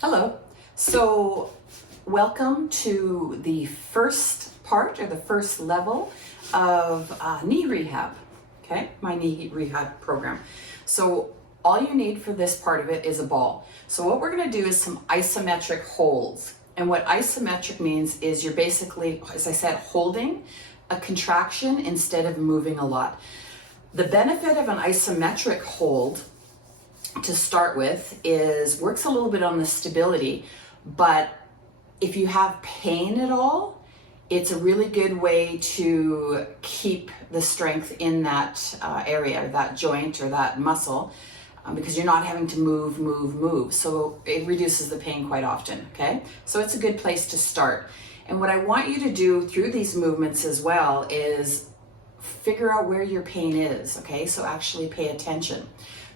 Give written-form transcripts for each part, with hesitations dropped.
Hello. So welcome to the first part or the first level of knee rehab. Okay, my knee rehab program. So all you need for this part of it is a ball. So what we're going to do is some isometric holds. And what isometric means is you're basically, as I said, holding a contraction instead of moving a lot. The benefit of an isometric hold to start with is works a little bit on the stability, but if you have pain at all, it's a really good way to keep the strength in that area, that joint or that muscle, because you're not having to move. So it reduces the pain quite often, okay? So it's a good place to start. And what I want you to do through these movements as well is figure out where your pain is, okay? So actually pay attention.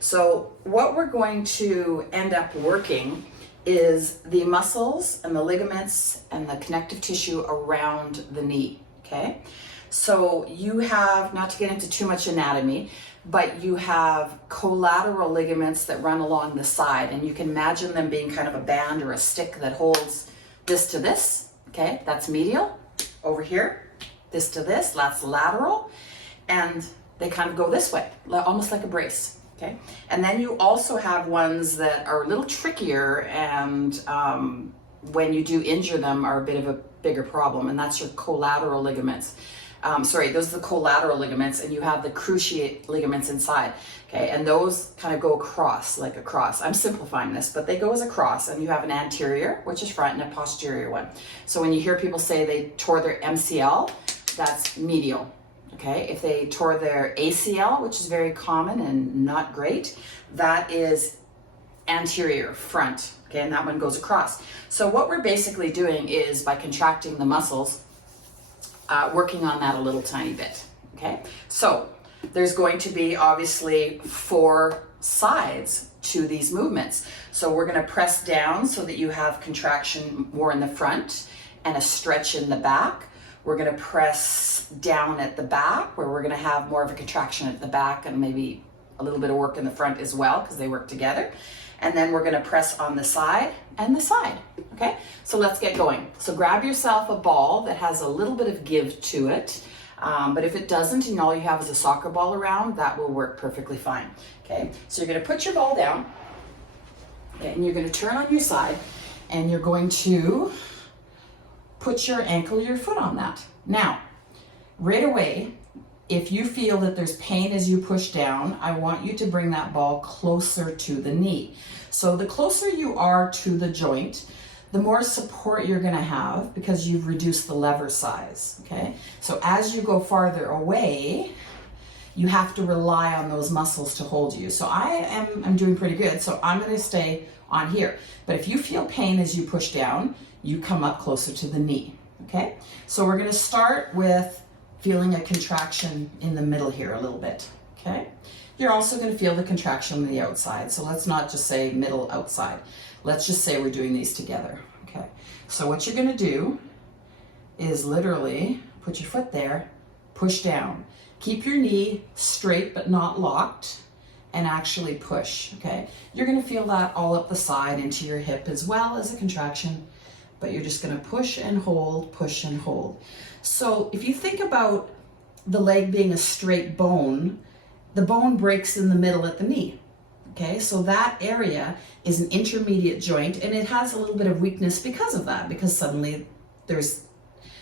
So what we're going to end up working is the muscles and the ligaments and the connective tissue around the knee, okay? So you have, not to get into too much anatomy, but you have collateral ligaments that run along the side, and you can imagine them being kind of a band or a stick that holds this to this, okay? That's medial. Over here, this to this, that's lateral, and they kind of go this way, almost like a brace. Okay. And then you also have ones that are a little trickier, and when you do injure them are a bit of a bigger problem, and that's your collateral ligaments. Those are the collateral ligaments, and you have the cruciate ligaments inside. Okay, and those kind of go across, like a cross. I'm simplifying this, but they go as a cross, and you have an anterior, which is front, and a posterior one. So when you hear people say they tore their MCL, that's medial. Okay, if they tore their ACL, which is very common and not great, that is anterior, front, okay, and that one goes across. So what we're basically doing is, by contracting the muscles, working on that a little tiny bit, okay? So there's going to be obviously 4 sides to these movements. So we're gonna press down so that you have contraction more in the front and a stretch in the back. We're going to press down at the back, where we're going to have more of a contraction at the back and maybe a little bit of work in the front as well, because they work together. And then we're going to press on the side and the side. Okay, so let's get going. So grab yourself a ball that has a little bit of give to it. But if it doesn't and all you have is a soccer ball around, that will work perfectly fine. Okay, so you're going to put your ball down, and you're going to turn on your side, and you're going to put your ankle, your foot on that. Now, right away, if you feel that there's pain as you push down, I want you to bring that ball closer to the knee. So the closer you are to the joint, the more support you're gonna have, because you've reduced the lever size, okay? So as you go farther away, you have to rely on those muscles to hold you. So I'm doing pretty good, so I'm gonna stay on here. But if you feel pain as you push down, you come up closer to the knee, okay? So we're gonna start with feeling a contraction in the middle here a little bit, okay? You're also gonna feel the contraction on the outside. So let's not just say middle, outside. Let's just say we're doing these together, okay? So what you're gonna do is literally put your foot there, push down. Keep your knee straight but not locked, and actually push, okay? You're gonna feel that all up the side into your hip as well as a contraction, but you're just gonna push and hold, push and hold. So if you think about the leg being a straight bone, the bone breaks in the middle at the knee, okay? So that area is an intermediate joint, and it has a little bit of weakness because of that, because suddenly there's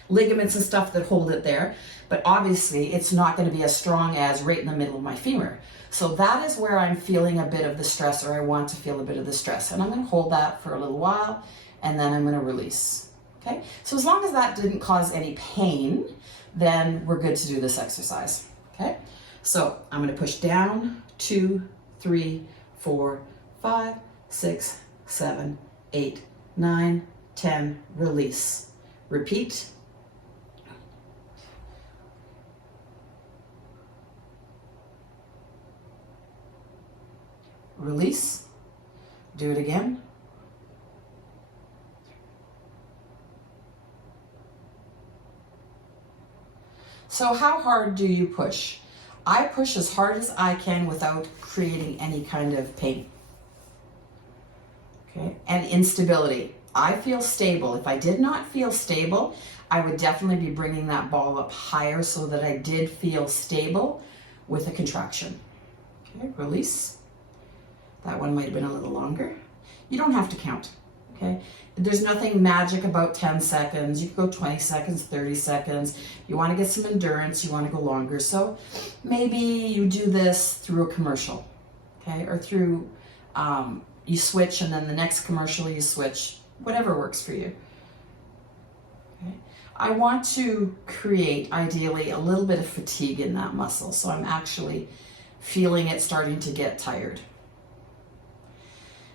ligaments and stuff that hold it there, but obviously it's not gonna be as strong as right in the middle of my femur. So that is where I'm feeling a bit of the stress, or I want to feel a bit of the stress, and I'm gonna hold that for a little while, and then I'm gonna release, okay? So as long as that didn't cause any pain, then we're good to do this exercise, okay? So I'm gonna push down, 2, 3, 4, 5, 6, 7, 8, 9, 10, release. Repeat. Release. Do it again. So how hard do you push? I push as hard as I can without creating any kind of pain. Okay, and instability. I feel stable. If I did not feel stable, I would definitely be bringing that ball up higher so that I did feel stable with a contraction. Okay, release. That one might have been a little longer. You don't have to count, okay? There's nothing magic about 10 seconds. You can go 20 seconds, 30 seconds. You want to get some endurance, you want to go longer. So maybe you do this through a commercial, okay? Or through, you switch and then the next commercial you switch, whatever works for you. Okay? I want to create, ideally, a little bit of fatigue in that muscle. So I'm actually feeling it starting to get tired.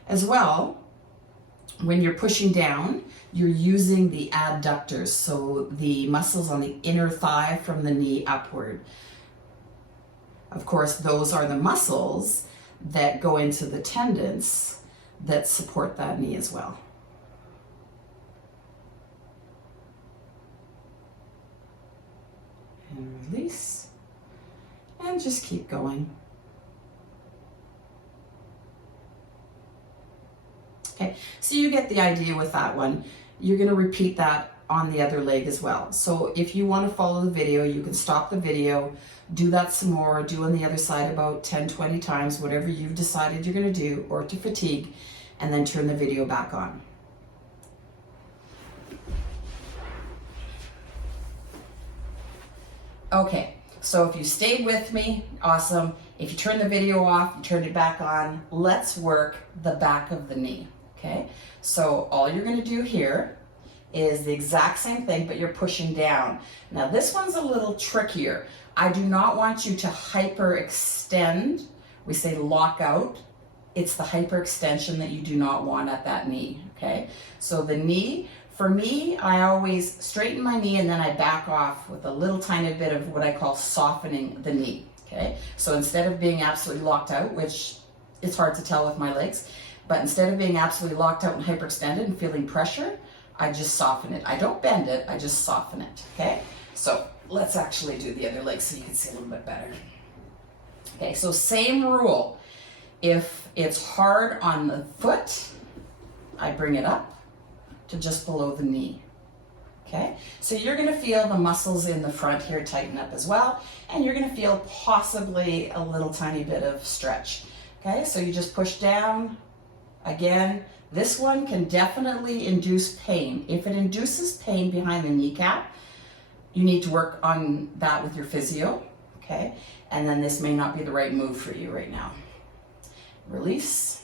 As well, when you're pushing down, you're using the adductors, so the muscles on the inner thigh from the knee upward. Of course, those are the muscles that go into the tendons that support that knee as well. And release, and just keep going. Okay, so you get the idea with that one. You're going to repeat that on the other leg as well. So if you want to follow the video, you can stop the video, do that some more, do on the other side about 10, 20 times, whatever you've decided you're going to do, or to fatigue, and then turn the video back on. Okay, so if you stayed with me, awesome. If you turn the video off, you turn it back on, let's work the back of the knee. Okay, so all you're going to do here is the exact same thing, but you're pushing down. Now this one's a little trickier. I do not want you to hyperextend. We say lock out. It's the hyperextension that you do not want at that knee. Okay, so the knee, for me, I always straighten my knee and then I back off with a little tiny bit of what I call softening the knee. Okay, so instead of being absolutely locked out, which it's hard to tell with my legs, but instead of being absolutely locked out and hyperextended and feeling pressure, I just soften it. I don't bend it, I just soften it, okay? So let's actually do the other leg so you can see a little bit better. Okay, so same rule. If it's hard on the foot, I bring it up to just below the knee. Okay, so you're going to feel the muscles in the front here tighten up as well, and you're going to feel possibly a little tiny bit of stretch. Okay, so you just push down. Again, this one can definitely induce pain. If it induces pain behind the kneecap, you need to work on that with your physio. Okay, and then this may not be the right move for you right now. Release.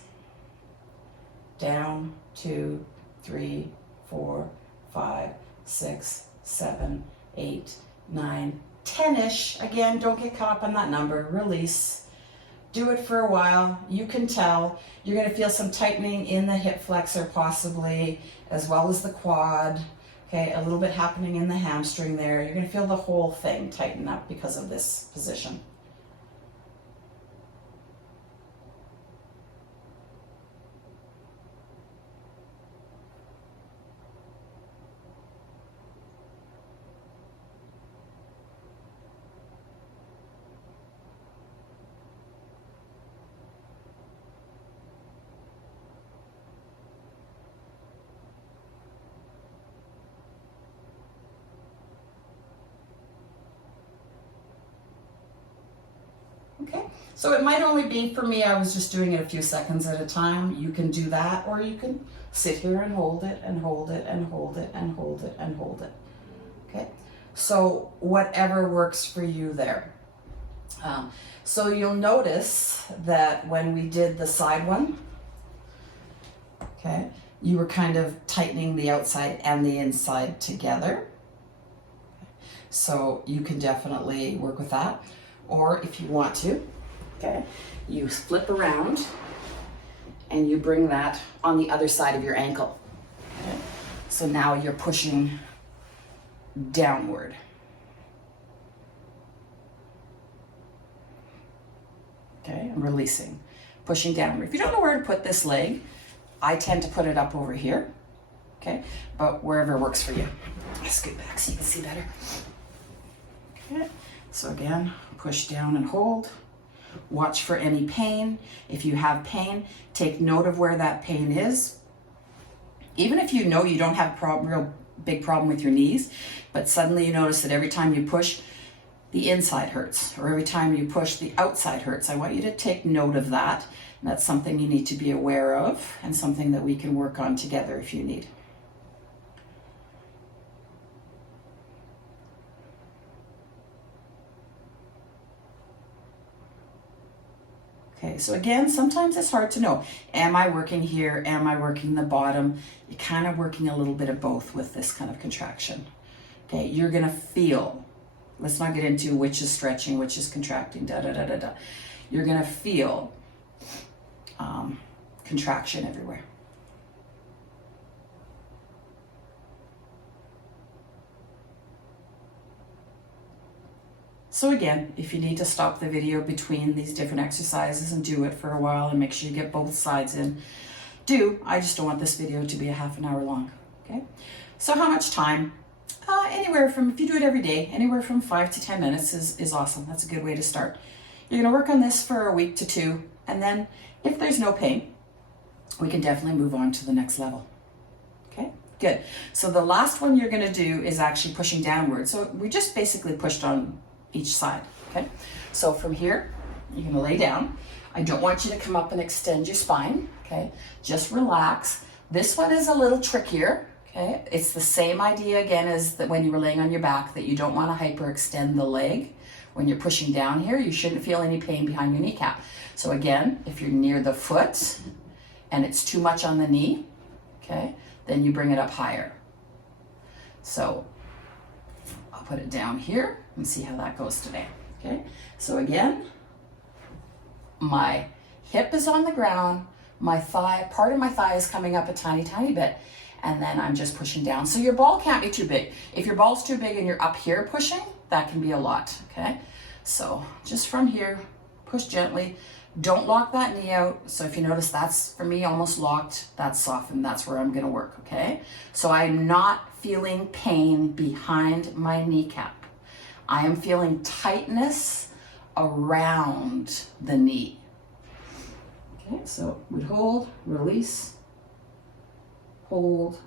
Down, 2, 3, 4, 5, 6, 7, 8, 9, 10-ish. Again, don't get caught up on that number. Release. Do it for a while. You can tell. You're going to feel some tightening in the hip flexor possibly, as well as the quad. Okay, a little bit happening in the hamstring there. You're going to feel the whole thing tighten up because of this position. Okay, so it might only be, for me, I was just doing it a few seconds at a time. You can do that, or you can sit here and hold it and hold it and hold it and hold it and hold it. Okay, so whatever works for you there. So you'll notice that when we did the side one, okay, you were kind of tightening the outside and the inside together. So you can definitely work with that. Or if you want to, okay, you flip around and you bring that on the other side of your ankle. Okay? So now you're pushing downward. Okay, and releasing, pushing downward. If you don't know where to put this leg, I tend to put it up over here, okay, but wherever works for you. Scoot back so you can see better. Okay, so again, push down and hold. Watch for any pain. If you have pain, take note of where that pain is. Even if you know you don't have a real big problem with your knees, but suddenly you notice that every time you push, the inside hurts, or every time you push, the outside hurts. I want you to take note of that. And that's something you need to be aware of, and something that we can work on together if you need. Okay, so again, sometimes it's hard to know. Am I working here? Am I working the bottom? You're kind of working a little bit of both with this kind of contraction. Okay, you're gonna feel, let's not get into which is stretching, which is contracting, da-da-da-da-da. You're gonna feel contraction everywhere. So again, if you need to stop the video between these different exercises and do it for a while and make sure you get both sides in, do. I just don't want this video to be a half an hour long, okay? So how much time? Anywhere from, if you do it every day, anywhere from 5 to 10 minutes is awesome. That's a good way to start. You're gonna work on this for a week to 2, and then if there's no pain, we can definitely move on to the next level, okay? Good. So the last one you're gonna do is actually pushing downward. So we just basically pushed on each side, okay? So from here, you're gonna lay down. I don't want you to come up and extend your spine, okay? Just relax. This one is a little trickier, okay? It's the same idea again as that when you were laying on your back, that you don't wanna hyperextend the leg. When you're pushing down here, you shouldn't feel any pain behind your kneecap. So again, if you're near the foot and it's too much on the knee, okay, then you bring it up higher. So I'll put it down here and see how that goes today, okay? So again, my hip is on the ground, my thigh, part of my thigh is coming up a tiny, tiny bit, and then I'm just pushing down. So your ball can't be too big. If your ball's too big and you're up here pushing, that can be a lot, okay? So just from here, push gently. Don't lock that knee out. So if you notice, that's for me almost locked, that's softened, that's where I'm gonna work, okay? So I'm not feeling pain behind my kneecap. I am feeling tightness around the knee. Okay, so we hold, release, hold,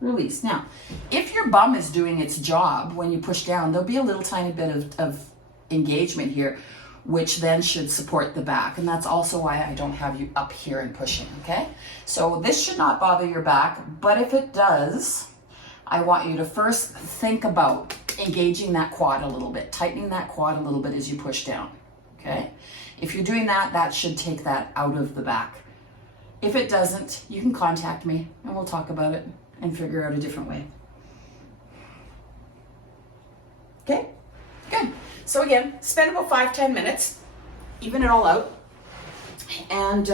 release. Now, if your bum is doing its job when you push down, there'll be a little tiny bit of engagement here, which then should support the back. And that's also why I don't have you up here and pushing, okay? So this should not bother your back, but if it does, I want you to first think about engaging that quad a little bit, tightening that quad a little bit as you push down, okay? If you're doing that, that should take that out of the back. If it doesn't, you can contact me and we'll talk about it and figure out a different way. Okay, good. So again, spend about 5-10 minutes, even it all out, and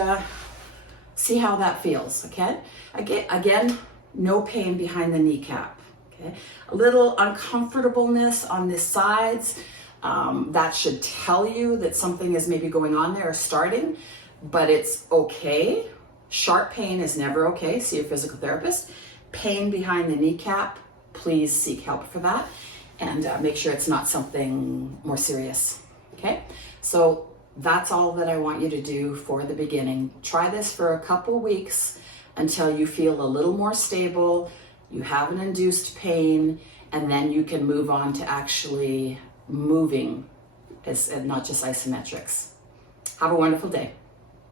see how that feels, okay? Again, no pain behind the kneecap, okay? A little uncomfortableness on the sides, that should tell you that something is maybe going on there or starting, but it's okay. Sharp pain is never okay, see a physical therapist. Pain behind the kneecap, please seek help for that, and make sure it's not something more serious, okay? So that's all that I want you to do for the beginning. Try this for a couple weeks until you feel a little more stable, you have an induced pain, and then you can move on to actually moving, not just isometrics. Have a wonderful day.